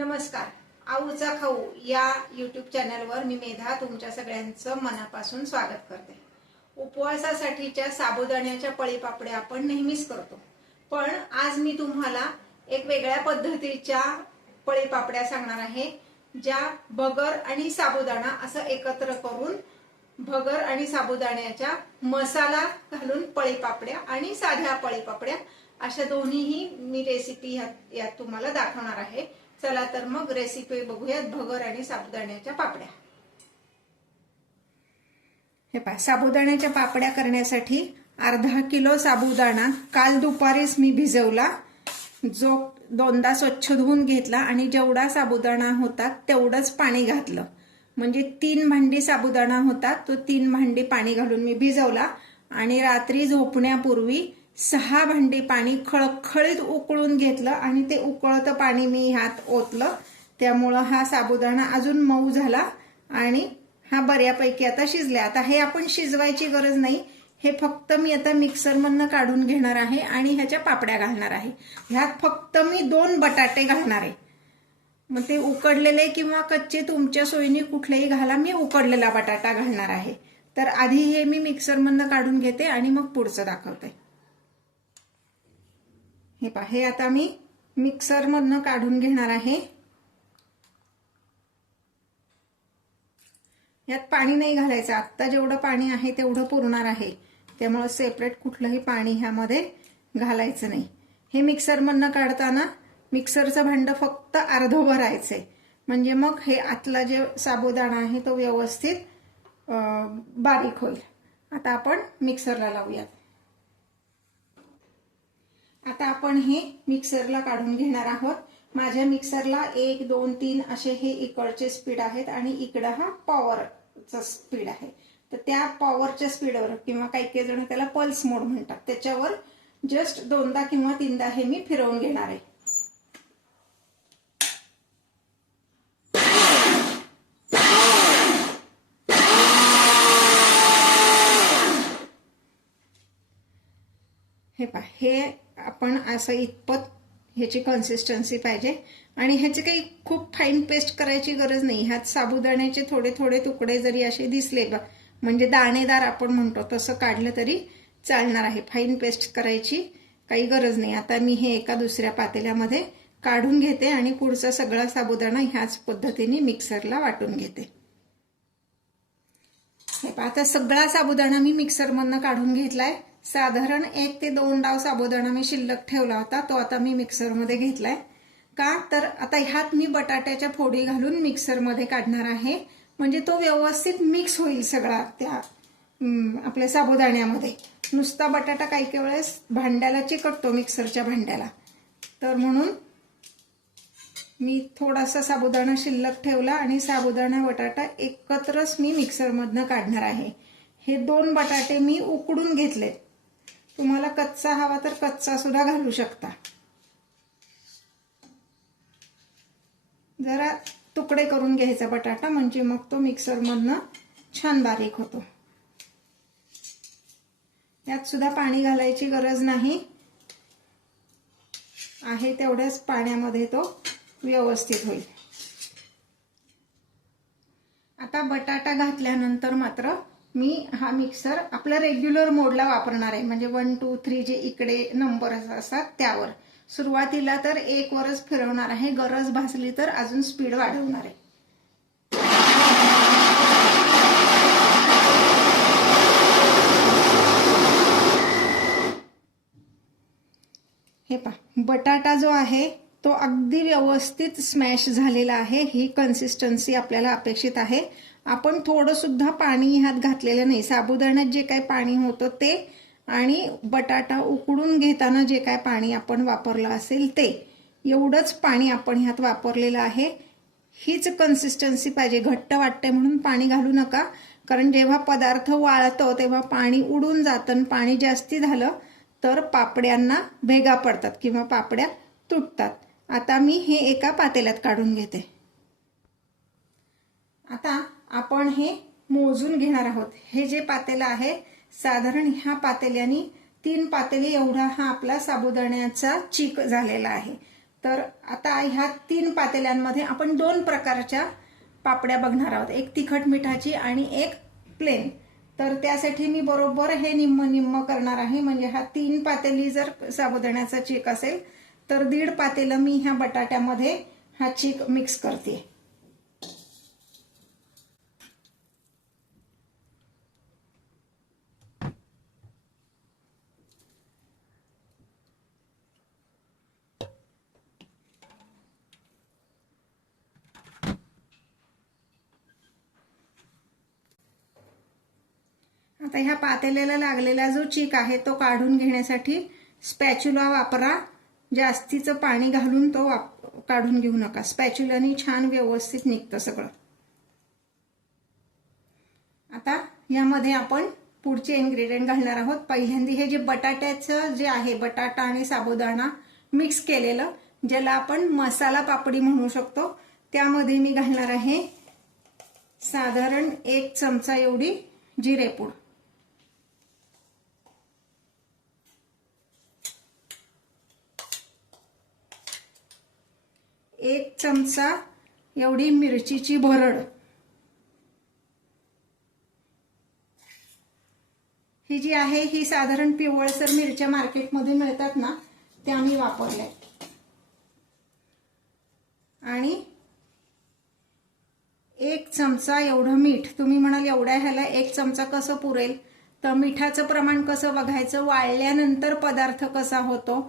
नमस्कार. आऊचा खाऊ या यूट्यूब चॅनलवर मी मेधा तुमच्या सगळ्यांचं मनापासून स्वागत करते. उपवासासाठीच्या साबुदाण्याच्या पळीपापड्या आपण नेहमीच करतो, पण आज मी तुम्हाला एक वेगळ्या पद्धतीच्या पळीपापड्या सांगणार आहे, ज्या भगर आणि साबुदाणा असं एकत्र करून भगर आणि साबुदाण्याच्या मसाला घालून पळीपापड्या आणि साध्या पळीपापड्या अशा दोन्हीही मी रेसिपी यात तुम्हाला दाखवणार आहे. चला तर मग रेसिपी बघूयात भगर आणि साबुदाण्याच्या पापड्या. हे पहा, साबुदाण्याच्या पापड्या करण्यासाठी अर्धा किलो साबुदाणा काल दुपारीच मी भिजवला, जो दोनदा स्वच्छ धुवून घेतला आणि जेवढा साबुदाणा होता तेवढंच पाणी घातलं. म्हणजे 3 भांडी साबुदाणा होता, तो 3 भांडी पाणी घालून मी भिजवला आणि रात्री झोपण्यापूर्वी 6 भांडी पाणी खळखळीत उकळून घेतलं आणि ते उकळतं पाणी मी ह्यात ओतलं. त्यामुळं हा साबुदाणा अजून मऊ झाला आणि हा बऱ्यापैकी आता शिजला. आता हे आपण शिजवायची गरज नाही, हे फक्त मी आता मिक्सरमधनं काढून घेणार आहे आणि ह्याच्या पापड्या घालणार आहे. ह्यात फक्त मी 2 बटाटे घालणार आहे. मग ते उकडलेले किंवा कच्चे तुमच्या सोयीने कुठलेही घाला, मी उकडलेला बटाटा घालणार आहे. तर आधी हे मी मिक्सरमधनं काढून घेते आणि मग पुढचं दाखवते. हे पहा, हे आता मी मिक्सरमधनं काढून घेणार आहे. यात पाणी नाही घालायचं, आत्ता जेवढं पाणी आहे तेवढं पुरणार आहे, त्यामुळे सेपरेट कुठलंही पाणी ह्यामध्ये घालायचं नाही. हे मिक्सरमधनं काढताना मिक्सरचं भांडं फक्त अर्धं भरायचंय, म्हणजे मग हे आतला जे साबुदाणा आहे तो व्यवस्थित बारीक होईल. आता आपण मिक्सरला लावूयात. आता आपण हे मिक्सरला काढून घेणार आहोत. माझ्या मिक्सरला 1, 2, 3 असे हे इकडचे स्पीड आहेत आणि इकडं हा पॉवरचा स्पीड आहे. तर त्या पॉवरच्या स्पीडवर किंवा काही जण त्याला पल्स मोड म्हणतात, त्याच्यावर जस्ट 2दा किंवा 3दा हे मी फिरवून घेणार आहे. हे पहा, हे आपण असं इतपत ह्याची कन्सिस्टन्सी पाहिजे आणि ह्याची काही खूप फाईन पेस्ट करायची गरज नाही. ह्यात साबुदाण्याचे थोडे थोडे तुकडे जरी असे दिसले, म्हणजे दाणेदार आपण म्हणतो तसं काढलं तरी चालणार आहे. फाईन पेस्ट करायची काही गरज नाही. आता मी हे एका दुसऱ्या पातेल्यामध्ये काढून घेते आणि पुढचा सगळा साबुदाणा ह्याच पद्धतीने मिक्सरला वाटून घेते. हे पहा, आता सगळा साबुदाणा मी मिक्सरमधनं काढून घेतलाय. साधारण 1 ते 2 डाव साबुदाणा मी शिल्लक ठेवला होता, तो आता मी मिक्सरमध्ये घेतलाय. का तर आता ह्यात मी बटाट्याच्या फोडी घालून मिक्सरमध्ये काढणार आहे, म्हणजे तो व्यवस्थित मिक्स होईल सगळा त्या आपल्या साबुदाण्यामध्ये. नुसता बटाटा काही वेळेस भांड्याला चिकटतो, मिक्सरच्या भांड्याला, तर म्हणून मी थोडासा साबुदाणा शिल्लक ठेवला आणि साबुदाणा बटाटा एकत्रच मी मिक्सरमधनं काढणार आहे. हे 2 बटाटे मी उकडून घेतले. तुम्हाला कच्चा हवा तर कच्चा सुद्धा घालू शकता. जरा तुकडे करून घ्यायचा बटाटा, म्हणजे मग तो मिक्सरमधनं छान बारीक होतो. यात सुद्धा पाणी घालायची गरज नाही, आहे तेवढ्याच पाण्यामध्ये तो व्यवस्थित होईल. आता बटाटा घातल्यानंतर मात्र मी हा मिक्सर आपल्या रेग्युलर मोडला वापरणार आहे, म्हणजे 1, 2, 3 जे इकडे नंबर असतात त्यावर. सुरुवातीला तर 1 वरच फिरवणार आहे, गरज भासली तर अजून स्पीड वाढवणार आहे. हे पहा, बटाटा जो आहे तो अगदी व्यवस्थित स्मॅश झालेला आहे. ही कन्सिस्टन्सी आपल्याला अपेक्षित आहे. आपण थोडं सुद्धा पाणी ह्यात घातलेलं नाही. साबुदाण्यात जे काही पाणी होतं ते आणि बटाटा उकडून घेताना जे काही पाणी आपण वापरलं असेल ते, एवढंच पाणी आपण ह्यात वापरलेलं आहे. हीच कन्सिस्टन्सी पाहिजे. घट्ट वाटते म्हणून पाणी घालू नका, कारण जेव्हा पदार्थ वाळतो तेव्हा पाणी उडून जातं. पाणी जास्ती झालं तर पापड्यांना भेगा पडतात किंवा पापड्या तुटतात. आता मी हे एका पातेल्यात काढून घेते. आता आपण हे मोजून घेणार आहोत. हे जे पातेलं आहे, साधारण ह्या पातेल्याने 3 पातेले एवढा हा आपला साबुदाण्याचा चीक झालेला आहे. तर आता ह्या 3 पातेल्यांमध्ये आपण 2 प्रकारच्या पापड्या बघणार आहोत, एक तिखट मिठाची आणि एक प्लेन. तर त्यासाठी मी बरोबर हे निम्म निम्म करणार आहे. म्हणजे हा 3 पातेली जर साबुदाण्याचा चीक असेल तर 1.5 पातेलं मी ह्या बटाट्यामध्ये हा चीक मिक्स करते. आता ह्या पातेल्याला लागलेला जो चीक आहे तो काढून घेण्यासाठी स्पॅच्युला वापरा. जास्तीचं पाणी घालून तो काढून घेऊ नका. स्पॅच्युलानी छान व्यवस्थित निघतं सगळं. आता यामध्ये आपण पुढचे इन्ग्रेडियंट घालणार आहोत. पहिल्यांदा हे जे बटाट्याचं जे आहे, बटाटा आणि साबुदाणा मिक्स केलेलं, ज्याला आपण मसाला पापडी म्हणू शकतो, त्यामध्ये मी घालणार आहे साधारण 1 चमचा एवढी जिरेपूड, 1 चमचा एवढी मिरचीची भरड, ही जी आहे ही साधारण पिवळसर मिरच्या मार्केटमध्ये मिळतात ना, त्या मी वापरल्या. आणि 1 चमचा एवढं मीठ. तुम्ही म्हणाल एवढ्या ह्याला 1 चमचा कसं पुरेल, तर मिठाचं प्रमाण कसं बघायचं, वाळल्यानंतर पदार्थ कसा होतो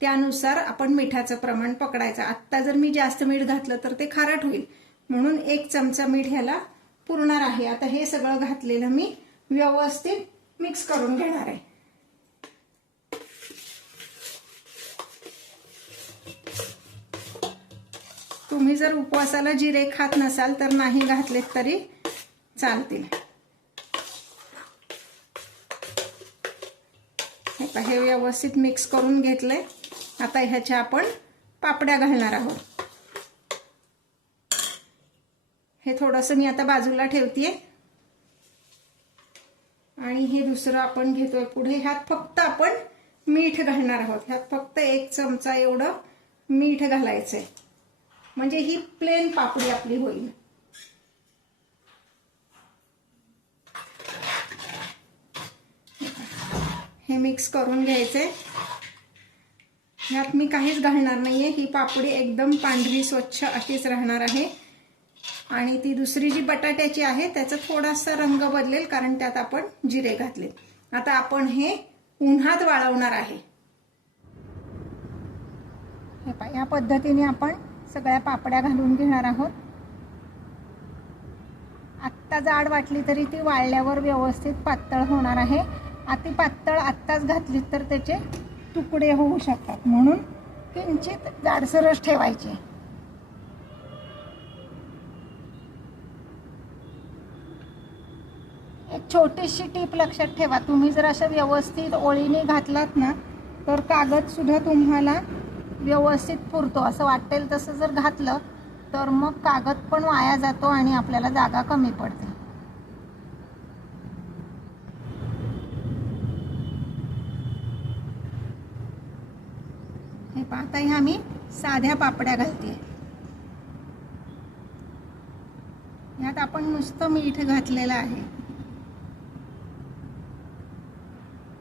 त्यानुसार आपण मिठाचं प्रमाण पकडायचं. आत्ता जर मी जास्त मीठ घातलं तर ते खारट होईल, म्हणून 1 चमचा मीठ ह्याला पुरणार आहे. आता हे सगळं घातलेलं मी व्यवस्थित मिक्स करून घेणार आहे. तुम्ही जर उपवासाला जिरे खात नसाल तर नाही घातलेत तरी चालतील. हे व्यवस्थित मिक्स करून घेतलंय. आता ह्याच्या आपण पापड्या घालणार आहोत. हे थोडंसं मी आता बाजूला ठेवतेय आणि हे दुसरं आपण घेतोय पुढे. ह्यात फक्त आपण मीठ घालणार आहोत. ह्यात फक्त 1 चमचा एवढं मीठ घालायचंय, म्हणजे ही प्लेन पापडी आपली होईल. हे मिक्स करून घ्यायचंय. ह्यात मी काहीच घालणार नाहीये. ही पापडी एकदम पांढरी स्वच्छ अशीच राहणार आहे. आणि ती दुसरी जी बटाट्याची आहे त्याचा थोडासा रंग बदलेल, कारण त्यात आपण जिरे घातले. आता आपण हे उन्हात वाळवणार आहे. हे पहा, या पद्धतीने आपण सगळ्या पापड्या घालून घेणार आहोत. आत्ता जाड वाटली तरी ती वाळल्यावर व्यवस्थित पातळ होणार आहे. अति पातळ आत्ताच घातली तर त्याचे तुकडे होऊ शकतात, म्हणून किंचित जाडसरच ठेवायचे. एक छोटीशी टीप लक्षात ठेवा, तुम्ही जर असं व्यवस्थित ओळीने घातलात ना तर कागद सुद्धा तुम्हाला व्यवस्थित पुरतो. असं वाटेल तसं जर घातलं तर मग कागद पण वाया जातो आणि आपल्याला जागा कमी पडते. हे पाहता, ह्या मी साध्या पापड्या घालते. यात आपण नुसतं मीठ घातलेलं आहे.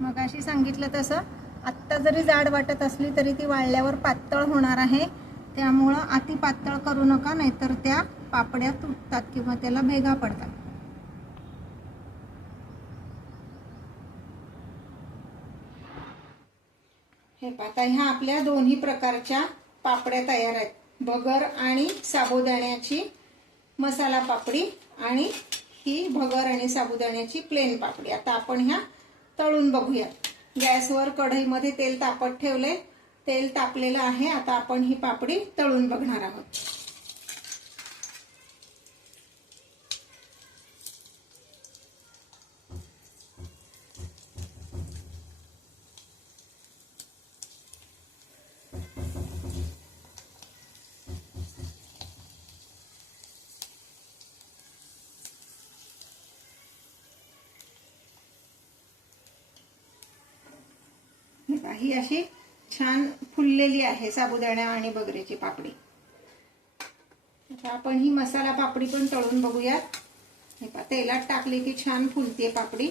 मगाशी सांगितलं तसं आत्ता जरी जाड वाटत असली तरी ती वाळल्यावर पातळ होणार आहे. त्यामुळं अति पातळ करू नका, नाहीतर त्या पापड्या तुटतात किंवा त्याला भेगा पडतात. हे पाहता, ह्या आपल्या दोन्ही प्रकारच्या पापड्या तयार आहेत. भगर आणि साबुदाण्याची मसाला पापडी आणि ही भगर आणि साबुदाण्याची प्लेन पापडी. आता आपण ह्या तळून बघूया. गॅसवर कढईमध्ये तेल तापत ठेवले. तेल तापलेलं आहे. आता आपण ही पापडी तळून बघणार आहोत. ही अशी छान फुललेली आहे साबुदाणा आणि बगरेची पापडी. आता आपण ही मसाला पापडी पण तळून बघूयात. हे पहा, तेलात टाकली की छान फुलते पापडी.